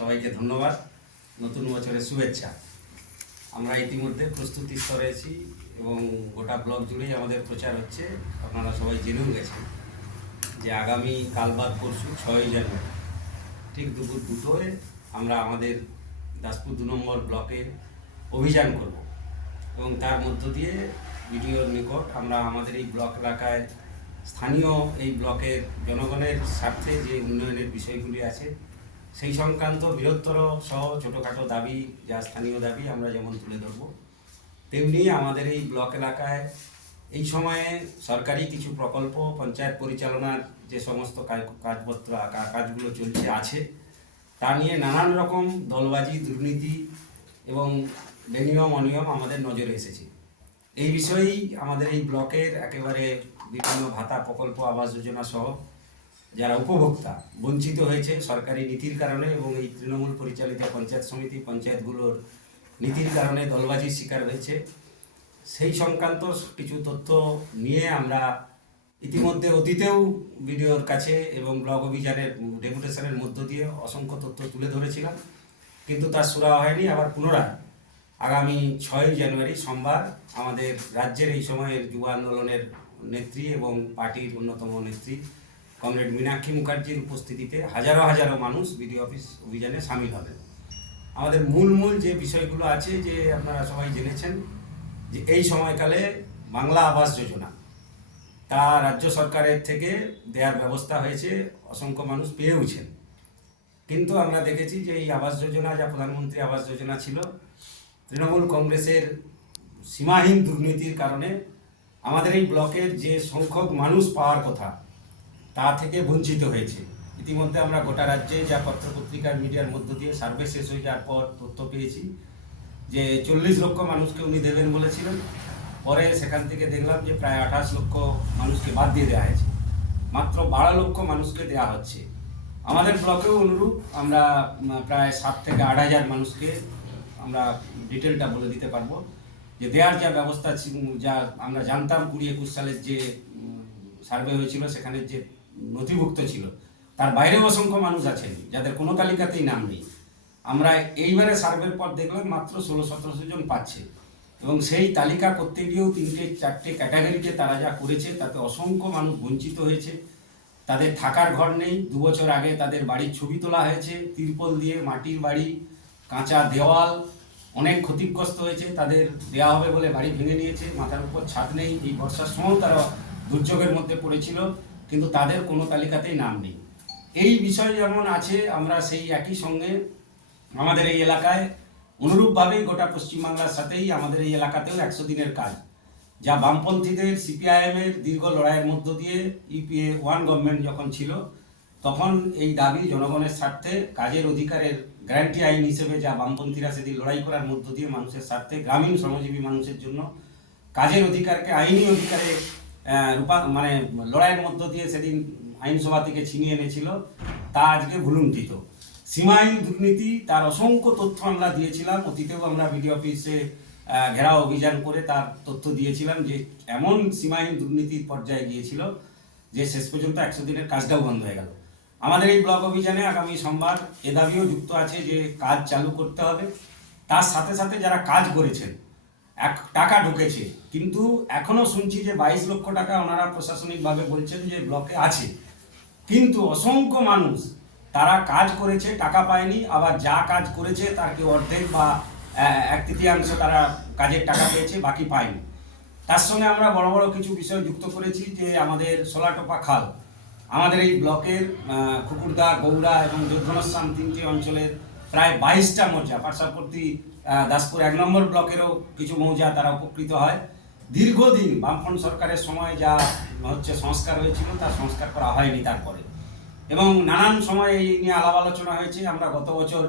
সবাইকে ধন্যবাদ। নতুন বছরের শুভেচ্ছা। আমরা ইতিমধ্যে প্রস্তুতি স্তরে আছি এবং গোটা ব্লক জুড়েই আমাদের প্রচার হচ্ছে। আপনারা সবাই জেনেও গেছেন যে আগামী কাল বাদ পরশু 6ই জানুয়ারি ঠিক দুপুর 2টোয় আমরা আমাদের দাসপুর 2 নম্বর ব্লকে অভিযান করব এবং তার মধ্য দিয়ে ভিডিওর নিকট আমরা আমাদের এই ব্লক এলাকায় স্থানীয় এই ব্লকের জনগণের স্বার্থে যে উন্নয়নের বিষয়গুলি আছে সেই সংক্রান্ত বৃহত্তর সহ ছোটোখাটো দাবি, যা স্থানীয় দাবি আমরা যেমন তুলে ধরব, তেমনি আমাদের এই ব্লক এলাকায় এই সময়ে সরকারি কিছু প্রকল্প, পঞ্চায়েত পরিচালনার যে সমস্ত কাজগুলো চলছে আছে, তা নিয়ে নানান রকম দলবাজি, দুর্নীতি এবং বেনিয়ম অনিয়ম আমাদের নজরে এসেছে। এই বিষয়েই আমাদের এই ব্লকের একেবারে বিভিন্ন ভাতা প্রকল্প, আবাস যোজনা সহ যারা উপভোক্তা বঞ্চিত হয়েছে সরকারি নীতির কারণে এবং এই তৃণমূল পরিচালিত পঞ্চায়েত সমিতি, পঞ্চায়েতগুলোর নীতির কারণে দলবাজির শিকার হয়েছে, সেই সংক্রান্ত কিছু তথ্য নিয়ে আমরা ইতিমধ্যে অতীতেও ভিডিওর কাছে এবং ব্লক অভিযানের ডেপুটেশনের মধ্য দিয়ে অসংখ্য তথ্য তুলে ধরেছিলাম, কিন্তু তার সুরা হয়নি। আবার পুনরায় আগামী 6ই জানুয়ারি সোমবার আমাদের রাজ্যের এই সময়ের যুব আন্দোলনের নেত্রী এবং পার্টির অন্যতম নেত্রী কমরেড মীনাক্ষী মুখার্জির উপস্থিতিতে হাজারো হাজারো মানুষ বিডিও অফিস অভিযানে সামিল হবেন। আমাদের মূল যে বিষয়গুলো আছে, যে আপনারা সবাই জেনেছেন যে এই সময়কালে বাংলা আবাস যোজনা তা রাজ্য সরকারের থেকে দেওয়ার ব্যবস্থা হয়েছে, অসংখ্য মানুষ পেয়েওছেন। কিন্তু আমরা দেখেছি যে এই আবাস যোজনা, যা প্রধানমন্ত্রী আবাস যোজনা ছিল, তৃণমূল কংগ্রেসের সীমাহীন দুর্নীতির কারণে আমাদের এই ব্লকের যে সংখ্যক মানুষ পাওয়ার কথা তা থেকে বঞ্চিত হয়েছে। ইতিমধ্যে আমরা গোটা রাজ্যে যা পত্রপত্রিকার মিডিয়ার মধ্য দিয়ে সার্ভে শেষ হয়ে যাওয়ার পর তথ্য পেয়েছি যে 40 লক্ষ মানুষকে উনি দেবেন বলেছিলেন। পরে সেখান থেকে দেখলাম যে প্রায় 28 লক্ষ মানুষকে বাদ দিয়ে দেওয়া হয়েছে, মাত্র 12 লক্ষ মানুষকে দেওয়া হচ্ছে। আমাদের ব্লকেও অনুরূপ আমরা প্রায় 7 থেকে 8 হাজার মানুষকে আমরা ডিটেলটা বলে দিতে পারবো যে দেওয়ার যা ব্যবস্থা, যা আমরা জানতাম 20-21 সালের যে সার্ভে হয়েছিল সেখানে যে নথিভুক্ত ছিল, তার বাইরেও অসংখ্য মানুষ আছেন যাদের কোনো তালিকাতেই নাম নেই। আমরা এইবারে সার্ভের পর দেখলাম মাত্র 16-17 জন পাচ্ছে, এবং সেই তালিকা করতে গিয়েও 3-4টে ক্যাটাগরিতে তারা যা করেছে তাতে অসংখ্য মানুষ বঞ্চিত হয়েছে। তাদের থাকার ঘর নেই, 2 বছর আগে তাদের বাড়ির ছবি তোলা হয়েছে, তিরপল দিয়ে, মাটির বাড়ি, কাঁচা দেওয়াল, অনেক ক্ষতিগ্রস্ত হয়েছে। তাদের দেওয়া হবে বলে বাড়ি ভেঙে নিয়েছে, মাথার উপর ছাদ নেই। এই বর্ষার সময় তারা দুর্যোগের মধ্যে পড়েছিল, কিন্তু তাদের কোনো তালিকাতেই নাম নেই। এই বিষয় যেমন আছে, আমরা সেই একই সঙ্গে আমাদের এই এলাকায় অনুরূপভাবেই গোটা পশ্চিমবাংলার সাথেই আমাদের এই এলাকাতেও 100 দিনের কাজ, যা বামপন্থীদের সিপিআইএমের দীর্ঘ লড়াইয়ের মধ্য দিয়ে ইউপিএ 1 গভর্নমেন্ট যখন ছিল তখন এই দাবি জনগণের স্বার্থে কাজের অধিকারের গ্যারান্টি আইন হিসেবে, যা বামপন্থীরা সেদিন লড়াই করার মধ্য দিয়ে মানুষের স্বার্থে, গ্রামীণ শ্রমজীবী মানুষের জন্য কাজের অধিকারকে আইনি অধিকারে লড়াইয়ের মধ্য দিয়ে সেদিন আইনসভা থেকে ছিনিয়ে এনেছিল, তা আজকে ভুলুণ্ঠিত। সীমাহীন দুর্নীতি, তার অসংখ্য তথ্য আমরা দিয়েছিলাম। অতীতেও আমরা বিডিও অফিসে ঘেরাও অভিযান করে তার তথ্য দিয়েছিলাম যে এমন সীমাহীন দুর্নীতির পর্যায়ে গিয়েছিল যে শেষ পর্যন্ত 100 দিনের কাজটাও বন্ধ হয়ে গেল। আমাদের এই ব্লক অভিযানে আগামী সোমবার এ দাবিও যুক্ত আছে যে কাজ চালু করতে হবে। তার সাথে সাথে যারা কাজ করেছেন, টাকা ঢুকেছে, কিন্তু এখনও শুনছি যে 22 লক্ষ টাকা ওনারা প্রশাসনিকভাবে বলছেন যে ব্লকে আছে, কিন্তু অসংখ্য মানুষ তারা কাজ করেছে, টাকা পায়নি। আবার যা কাজ করেছে তার কেউ অর্ধেক বা 1/3 তারা কাজের টাকা পেয়েছে, বাকি পায়নি। তার সঙ্গে আমরা বড় বড় কিছু বিষয় যুক্ত করেছি যে আমাদের সোলাটোপা খাল, আমাদের এই ব্লকের কুকুরদা, গৌড়া এবং যোধনশ্যাম 3টি অঞ্চলের প্রায় 22টা মৌজা, পার্শ্ববর্তী দাসপুর 1 নম্বর ব্লকেরও কিছু মৌজা তারা উপকৃত হয়। দীর্ঘদিন বামফ্রন্ট সরকারের সময় যা সংস্কার হয়েছিল তা সংস্কার করা হয়নি তারপরে, এবং নানান সময় এই নিয়ে আলাপ আলোচনা হয়েছে। আমরা গত বছর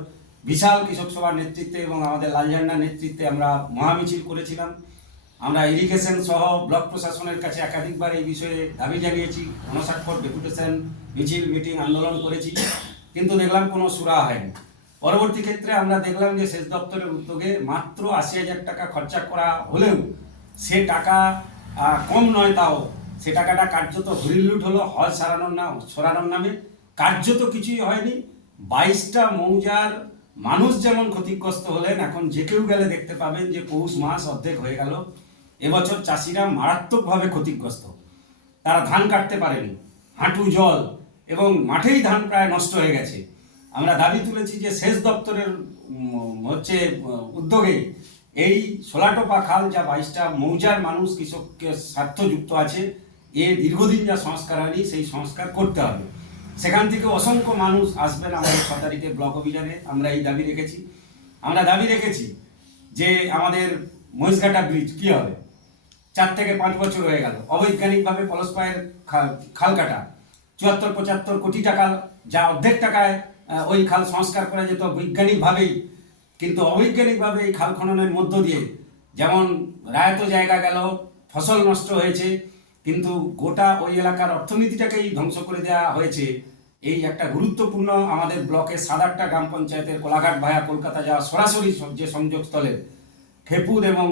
বিশাল কৃষক সভার নেতৃত্বে এবং আমাদের লাল ঝান্ডার নেতৃত্বে আমরা মহামিছিল করেছিলাম। আমরা ইরিগেশন সহ ব্লক প্রশাসনের কাছে একাধিকবার এই বিষয়ে দাবি জানিয়েছি, গণস্বাক্ষর, ডেপুটেশন, মিছিল, মিটিং, আন্দোলন করেছি, কিন্তু দেখলাম কোনো সুরা হয়নি। পরবর্তী ক্ষেত্রে আমরা দেখলাম যে সেচ দপ্তরের উদ্যোগে মাত্র 80,000 টাকা খরচা করা হলেও সে টাকা কম নয়, তাও সে টাকাটা কার্যত হরিলুট হলো, হজ সরানোর নামে কার্যত কিছুই হয়নি। 22টা মৌজার মানুষ যেমন ক্ষতিগ্রস্ত হলেন, এখন যে কেউ গেলে দেখতে পাবেন যে পৌষ মাস অর্ধেক হয়ে গেল, এবছর চাষিরা মারাত্মকভাবে ক্ষতিগ্রস্ত। তারা ধান কাটতে পারেনি, হাঁটু জল, এবং মাঠেই ধান প্রায় নষ্ট হয়ে গেছে। আমরা দাবি তুলেছি যে সেচ দপ্তরের উদ্যোগে এই সোলাটোপা খাল, যা 22টা মৌজার মানুষ কৃষকের স্বার্থযুক্ত আছে, এ দীর্ঘদিন যা সংস্কার হয়নি সেই সংস্কার করতে হবে। সেখান থেকে অসংখ্য মানুষ আসবেন আমাদের 6 তারিখে ব্লক অভিযানে। আমরা এই দাবি রেখেছি। আমরা দাবি রেখেছি যে আমাদের মহিষঘাটা ব্রিজ কী হবে? 4 থেকে 5 বছর হয়ে গেল অবৈজ্ঞানিকভাবে পলসপায়ের খাল কাটা, 74-75 কোটি টাকা, যা অর্ধেক টাকায় ওই খাল সংস্কার করা যেত বৈজ্ঞানিকভাবেই, কিন্তু অবৈজ্ঞানিকভাবে এই খাল খননের মধ্য দিয়ে যেমন রায়ত জায়গা গেল, ফসল নষ্ট হয়েছে, কিন্তু গোটা ওই এলাকার অর্থনীতিটাকেই ধ্বংস করে দেওয়া হয়েছে। এই একটা গুরুত্বপূর্ণ আমাদের ব্লকের 7-8টা গ্রাম পঞ্চায়েতের কোলাঘাট ভায়া কলকাতা যাওয়া সরাসরি যে সংযোগস্থলের খেপুর এবং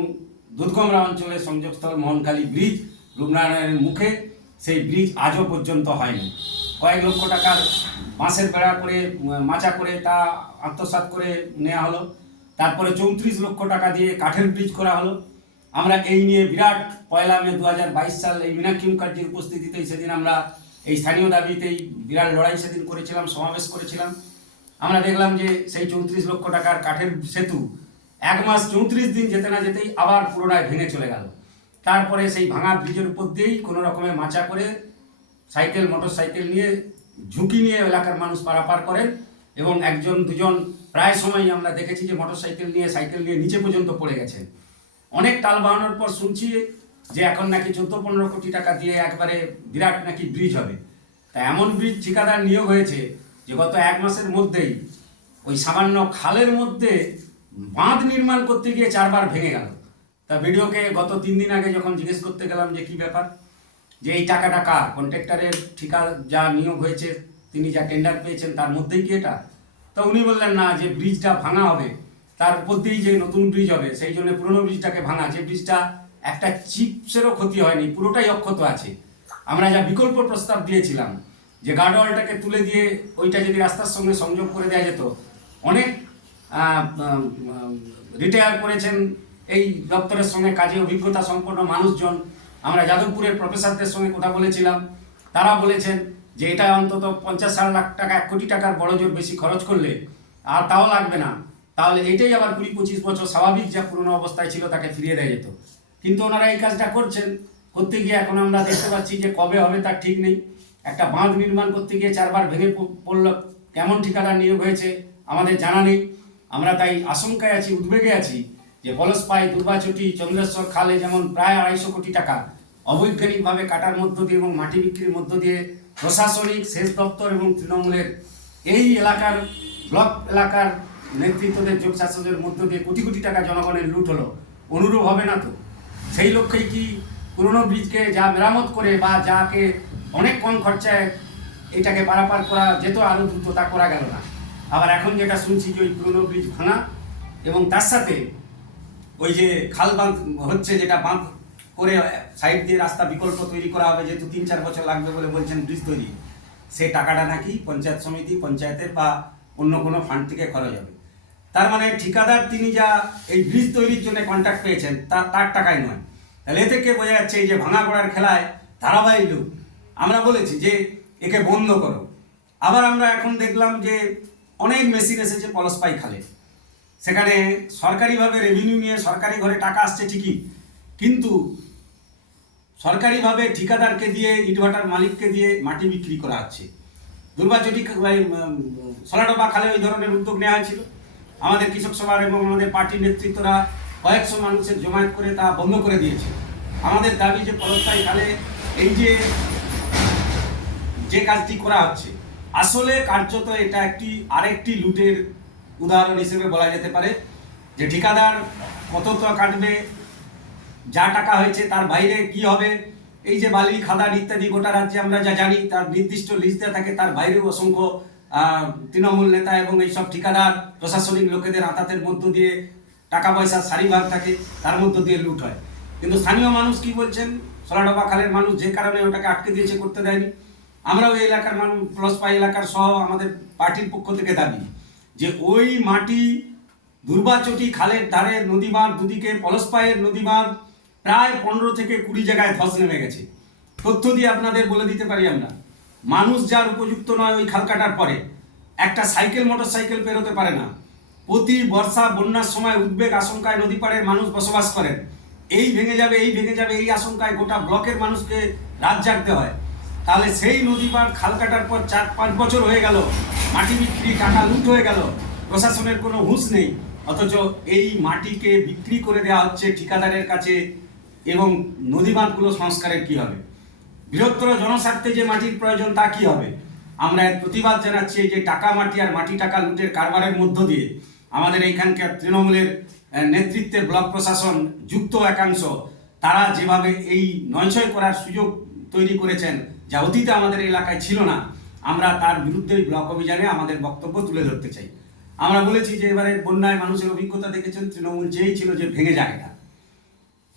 দুধগমরা অঞ্চলের সংযোগস্থল মোহনকালী ব্রিজ, রূপনারায়ণের মুখে, সেই ব্রিজ আজও পর্যন্ত হয়নি। কয়েক লক্ষ টাকার বাঁশের বেড়া করে মাচা করে তা আত্মসাৎ করে নেওয়া হলো। তারপরে 34 লক্ষ টাকা দিয়ে কাঠের ব্রিজ করা হলো। আমরা এই নিয়ে বিরাট 1 মে 2022 সাল এই মীনাক্ষী মুখার্জির উপস্থিতিতেই সেদিন আমরা এই স্থানীয় দাবিতেই বিরাট লড়াই সেদিন করেছিলাম, সমাবেশ করেছিলাম। আমরা দেখলাম যে সেই 34 লক্ষ টাকার কাঠের সেতু 1 মাস 34 দিন যেতে না যেতেই আবার পুনরায় ভেঙে চলে গেল। তারপরে সেই ভাঙা ব্রিজের উপর দিয়েই কোনো রকমের মাচা করে সাইকেল, মোটর সাইকেল নিয়ে, ঝুঁকি নিয়ে এলাকার মানুষ পারাপার করেন, এবং 1-2জন প্রায় সময়ই আমরা দেখেছি যে মোটর সাইকেল নিয়ে নিচে পর্যন্ত পড়ে গেছেন। অনেক টাল বাহানোর পর শুনছি যে এখন নাকি 14-15 কোটি টাকা দিয়ে একবারে বিরাট নাকি ব্রিজ হবে। তা এমন ব্রিজ ঠিকাদার নিয়োগ হয়েছে যে গত 1 মাসের মধ্যেই ওই সামান্য খালের মধ্যে বাঁধ নির্মাণ করতে গিয়ে 4 বার ভেঙে গেল। তা ভিডিওকে গত 3 দিন আগে যখন জিজ্ঞেস করতে গেলাম যে কী ব্যাপার, যে এই টাকাটা কার, কন্ট্রাক্টরের ঠিকা যা নিয়োগ হয়েছে, তিনি যা টেন্ডার পেয়েছেন তার মধ্যেই কি এটা? তো উনি বললেন না, যে ব্রিজটা ভাঙা হবে তার উপর দিয়েই যে নতুন ব্রিজ হবে, সেই জন্য পুরনো ব্রিজটাকে ভাঙা, যে ব্রিজটা একটা চিপসেরও ক্ষতি হয়নি, পুরোটাই অক্ষত আছে। আমরা যা বিকল্প প্রস্তাব দিয়েছিলাম যে গার্ডওয়ালটাকে তুলে দিয়ে ওইটা যদি রাস্তার সঙ্গে সংযোগ করে দেওয়া যেত। অনেক রিটায়ার করেছেন এই দপ্তরের সঙ্গে কাজে অভিজ্ঞতা সম্পন্ন মানুষজন। আমরা যাদবপুরের প্রফেসরদের সঙ্গে কথা বলেছিলাম, তারা বলেছেন যে এটা অন্তত 50-60 লাখ টাকা, 1 কোটি টাকার বড় জোর বেশি খরচ করলে আর তাও লাগবে না, তাহলে এটাই আবার 20-25 বছর স্বাভাবিক যা পুরনো অবস্থায় ছিল তাকে ফিরিয়ে দেওয়া যেত। কিন্তু ওনারা এই কাজটা করতে গিয়ে এখন আমরা দেখতে পাচ্ছি যে কবে হবে তার ঠিক নেই। একটা বাঁধ নির্মাণ করতে গিয়ে 4 বার ভেঙে পড়ল, কেমন ঠিকাদার নিয়োগ হয়েছে আমাদের জানা নেই। আমরা তাই আশঙ্কায় আছি, উদ্বেগে আছি যে পলসপাই, দুর্বাচটি, চন্দ্রেশ্বর খালে যেমন প্রায় 250 কোটি টাকা অবৈজ্ঞানিকভাবে কাটার মধ্য দিয়ে এবং মাটি বিক্রির মধ্য দিয়ে প্রশাসনিক, সেচ দপ্তর এবং তৃণমূলের এই এলাকার ব্লক এলাকার নেতৃত্বদের যোগশাসনের মধ্য দিয়ে কোটি কোটি টাকা জনগণের লুট হলো, অনুরূপ হবে না তো? সেই লক্ষ্যেই কি পুরনো ব্রিজকে যা মেরামত করে বা যাকে অনেক কম খরচায় এটাকে পারাপার করা যেত আরও দ্রুত, তা করা গেল না। আবার এখন যেটা শুনছি যে ওই পুরনো ব্রিজ ভাঙা, এবং তার সাথে ওই যে খাল বাঁধ হচ্ছে, যেটা বাঁধ করে সাইড দিয়ে রাস্তা বিকল্প তৈরি করা হবে, যেহেতু 3-4 বছর লাগবে বলে বলছেন ব্রিজ তৈরি, সে টাকাটা নাকি পঞ্চায়েত সমিতি, পঞ্চায়েতের বা অন্য কোনো ফান্ড থেকে খরচ হবে। তার মানে ঠিকাদার তিনি যা এই ব্রিজ তৈরির জন্য কন্ট্রাক্ট পেয়েছেন তার টাকায় নয়। তাহলে এ থেকে বোঝা যাচ্ছে এই যে ভাঙা গড়ার খেলায় ধারাবাহিক লোক। আমরা বলেছি যে একে বন্ধ করো। আবার আমরা এখন দেখলাম যে অনেক মেশিন এসেছে পলসপাই খালে, সেখানে সরকারিভাবে রেভিনিউ নিয়ে সরকারি ঘরে টাকা আসছে ঠিকই, কিন্তু সরকারিভাবে ঠিকাদারকে দিয়ে, ইটভাটার মালিককে দিয়ে মাটি বিক্রি করা হচ্ছে। দুর্বাচটি সোলাটোপা খালে ওই ধরনের উদ্যোগ নেওয়া হয়েছিল। আমাদের কৃষক সভার এবং আমাদের পার্টির নেতৃত্বরা কয়েকশো মানুষের জমায়েত করে তা বন্ধ করে দিয়েছে। আমাদের দাবি যে পলসপাই খালে এই যে কাজটি করা হচ্ছে, আসলে কার্যত এটা আরেকটি লুটের উদাহরণ হিসেবে বলা যেতে পারে। যে ঠিকাদার কত কাটবে, যা টাকা হয়েছে তার বাইরে কি হবে, এই যে বালি, খাদান ইত্যাদি গোটা রাজ্যে আমরা যা জানি তার নির্দিষ্ট লিস্ট দেওয়া থাকে, তার বাইরেও অসংখ্য তৃণমূল নেতা এবং এইসব ঠিকাদার প্রশাসনিক লোকেদের আঁতাতের মধ্য দিয়ে টাকা পয়সা সারিভাগ থাকে, তার মধ্য দিয়ে লুট হয়। কিন্তু স্থানীয় মানুষ কি বলছেন, সোলাটোপা খালের মানুষ যে কারণে ওটাকে আটকে দিয়েছে, করতে দেয়নি, আমরা ওই এলাকার পলাশপাই এলাকার সহ আমাদের পার্টির পক্ষ থেকে দাবি যে ওই মাটি দুর্বাচটি খালের ধারে নদী বাঁধ, দুদিকে পলাশপাইয়ের নদী বাঁধ প্রায় 15 থেকে 20 জায়গায় ধস নেমে গেছে। তথ্য দিয়ে আপনাদের বলে দিতে পারি আমরা, মানুষ যার উপযুক্ত নয় ওই খাল কাটার পরে একটা সাইকেল মোটর সাইকেল পেরোতে পারে না। প্রতি বর্ষা বন্যার সময় উদ্বেগ আশঙ্কায় নদী পাড়ের মানুষ বসবাস করেন। এই ভেঙে যাবে, এই ভেঙে যাবে, এই আশঙ্কায় গোটা ব্লকের মানুষকে রাত জাগতে হয়। তাহলে সেই নদী পাড় খাল কাটার পর 4-5 বছর হয়ে গেল, মাটি বিক্রি, টাকা লুট হয়ে গেল, প্রশাসনের কোনো হুঁশ নেই। অথচ এই মাটিকে বিক্রি করে দেওয়া হচ্ছে ঠিকাদারের কাছে। এবং নদী বাঁধগুলো সংস্কারের কী হবে? বৃহত্তর জনস্বার্থে যে মাটির প্রয়োজন তা কী হবে? আমরা এর প্রতিবাদ জানাচ্ছি যে টাকা মাটি আর মাটি টাকা লুটের কারবারের মধ্য দিয়ে আমাদের এইখানকার তৃণমূলের নেতৃত্বে ব্লক প্রশাসন যুক্ত একাংশ তারা যেভাবে এই নয়ছয় করার সুযোগ তৈরি করেছেন, যা অতীতে আমাদের এলাকায় ছিল না, আমরা তার বিরুদ্ধে ব্লক অভিযানে আমাদের বক্তব্য তুলে ধরতে চাই। আমরা বলেছি যে এবারে বন্যায় মানুষের অভিজ্ঞতা দেখেছেন, তৃণমূল যেই ছিল যে ভেঙে যায় এটা,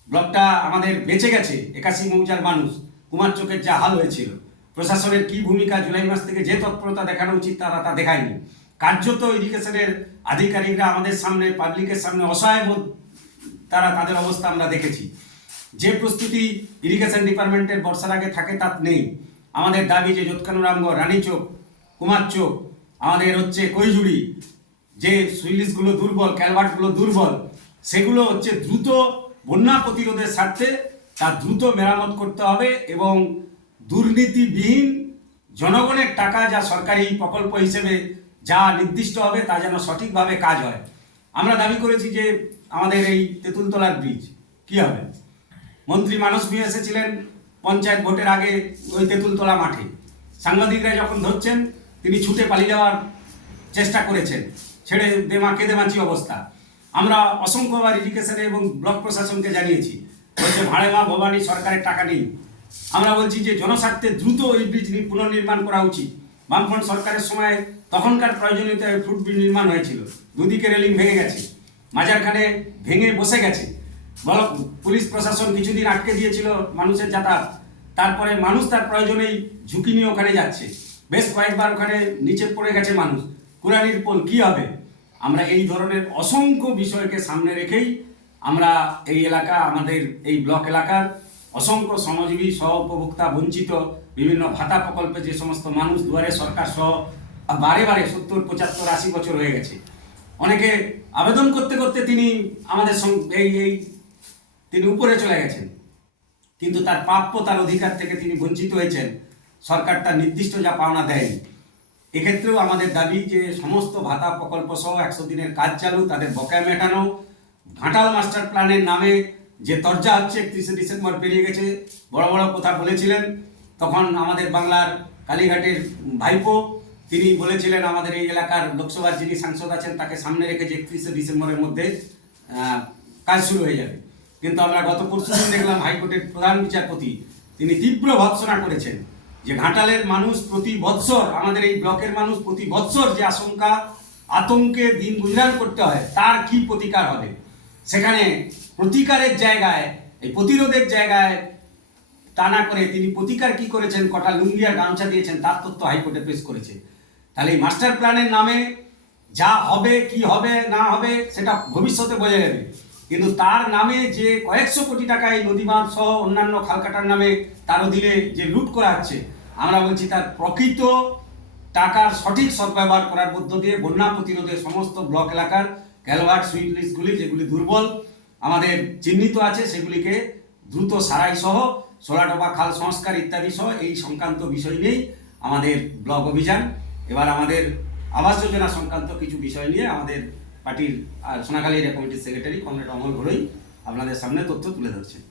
ব্লকটা আমাদের বেঁচে গেছে। 81 মৌজার মানুষ, কুমার চোখের যা হাল হয়েছিল, প্রশাসনের কি ভূমিকা জুলাই মাস থেকে যে তৎপরতা দেখানো উচিত তারা তা দেখায়নি। কার্যত ইরিগেশনের আধিকারিকরা আমাদের সামনে, পাবলিকের সামনে অসহায় বোধ, তারা তাদের অবস্থা আমরা দেখেছি। যে প্রস্তুতি ইরিগেশন ডিপার্টমেন্টের বর্ষার আগে থাকে তা নেই। আমাদের দাবি যে যোৎকানুরামগড়, রানীচোক, কুমারচোক, আমাদের হচ্ছে কৈজুড়ি, যে সুইলিশগুলো দুর্বল, ক্যালভার্টগুলো দুর্বল, সেগুলো হচ্ছে দ্রুত বন্যা প্রতিরোধের স্বার্থে তা দ্রুত মেরামত করতে হবে এবং দুর্নীতিবিহীন জনগণের টাকা যা সরকারি প্রকল্প হিসেবে যা নির্দিষ্ট হবে তা যেন সঠিকভাবে কাজ হয়। আমরা দাবি করেছি যে আমাদের এই তেঁতুলতলার ব্রিজ কী হবে? মন্ত্রী মানস ভূঁইয়া এসেছিলেন পঞ্চায়েত ভোটের আগে ওই তেঁতুলতলা মাঠে, সাংবাদিকরা যখন ধরছেন তিনি ছুটে পালিয়ে যাওয়ার চেষ্টা করেছেন, ছেড়ে কেঁদেমাচি অবস্থা। আমরা অসংখ্যবার ইরিগেশনে এবং ব্লক প্রশাসনকে জানিয়েছি, বলছে ভাড়েমা ভবানী সরকারের টাকা নেই। আমরা বলছি যে জনস্বার্থে দ্রুত ওই ব্রিজ পুনর্নির্মাণ করা উচিত। বামফ্রন্ট সরকারের সময় তখনকার প্রয়োজনীয়তায় ফুটব্রিজ নির্মাণ হয়েছিল, দুদিকে রেলিং ভেঙে গেছে, মাঝারখানে ভেঙে বসে গেছে। ব্লক পুলিশ প্রশাসন কিছুদিন আটকে দিয়েছিল মানুষের যাতায়াত, তারপরে মানুষ তার প্রয়োজনেই ঝুঁকি নিয়ে ওখানে যাচ্ছে, বেশ কয়েকবার ওখানে নিচে পড়ে গেছে মানুষ। কুরানির পোল কী হবে? আমরা এই ধরনের অসংখ্য বিষয়কে সামনে রেখেই আমরা এই এলাকা, আমাদের এই ব্লক এলাকার অসংখ্য শ্রমজীবী, সহ উপভোক্তা, বঞ্চিত, বিভিন্ন ভাতা প্রকল্পে যে সমস্ত মানুষ, দুয়ারে সরকার সহ বারে 70, 75, 80 বছর হয়ে গেছে, অনেকে আবেদন করতে করতে তিনি আমাদের তিনি উপরে চলে গেছেন, কিন্তু তার প্রাপ্য, তার অধিকার থেকে তিনি বঞ্চিত হয়েছেন। সরকার তার নির্দিষ্ট যা পাওনা দেয়নি। এক্ষেত্রেও আমাদের দাবি যে সমস্ত ভাতা প্রকল্প সহ 100 দিনের কাজ চালু, তাদের বকেয়া মেটানো। ঘাটাল মাস্টার প্ল্যানের নামে যে তরজা হচ্ছে, 31শে ডিসেম্বর পেরিয়ে গেছে, বড় বড় কথা বলেছিলেন তখন আমাদের বাংলার কালীঘাটের ভাইপো, তিনি বলেছিলেন আমাদের এই এলাকার লোকসভার যিনি সাংসদ আছেন তাকে সামনে রেখে যে 31শে ডিসেম্বরের মধ্যে কাজ শুরু হয়ে যাবে। কিন্তু আমরা গত পরশুদিন দেখলাম হাইকোর্টের প্রধান বিচারপতি তিনি তীব্র ভৎসনা করেছেন যে ঘাটালের মানুষ প্রতি বৎসর, আমাদের এই ব্লকের মানুষ প্রতি বৎসর যে আতঙ্কে দিন গুজরান করতে হয়, তার কি প্রতিকার হবে? সেখানে প্রতিকারের জায়গায়, এই প্রতিরোধের জায়গায় তা না করে তিনি প্রতিকার কি করেছেন, কটা লুঙ্গি আর গামছা দিয়েছেন, তার তথ্য হাইকোর্টে পেশ করেছে। তাহলে এই মাস্টার প্ল্যানের নামে যা হবে, কি হবে না হবে সেটা ভবিষ্যতে বোঝা যাবে, কিন্তু তার নামে যে কয়েকশো কোটি টাকা এই নদী বাঁধ সহ অন্যান্য খালকাটার নামে তার অধীনে যে লুট করা হচ্ছে, আমরা বলছি তার প্রকৃত টাকার সঠিক সদ্ব্যবহার করার মধ্য দিয়ে বন্যা প্রতিরোধে সমস্ত ব্লক এলাকার ক্যালভার্ট, সুইটলিশগুলি যেগুলি দুর্বল আমাদের চিহ্নিত আছে সেগুলিকে দ্রুত সারাই সহ সোলাটোপা খাল সংস্কার ইত্যাদি সহ এই সংক্রান্ত বিষয় নিয়েই আমাদের ব্লক অভিযান। এবার আমাদের আবাস যোজনা সংক্রান্ত কিছু বিষয় নিয়ে আমাদের পার্টির সোনাখালী এরিয়া কমিটির সেক্রেটারি কমরেড অমল ঘোড়ই আপনাদের সামনে তথ্য তুলে ধরছেন।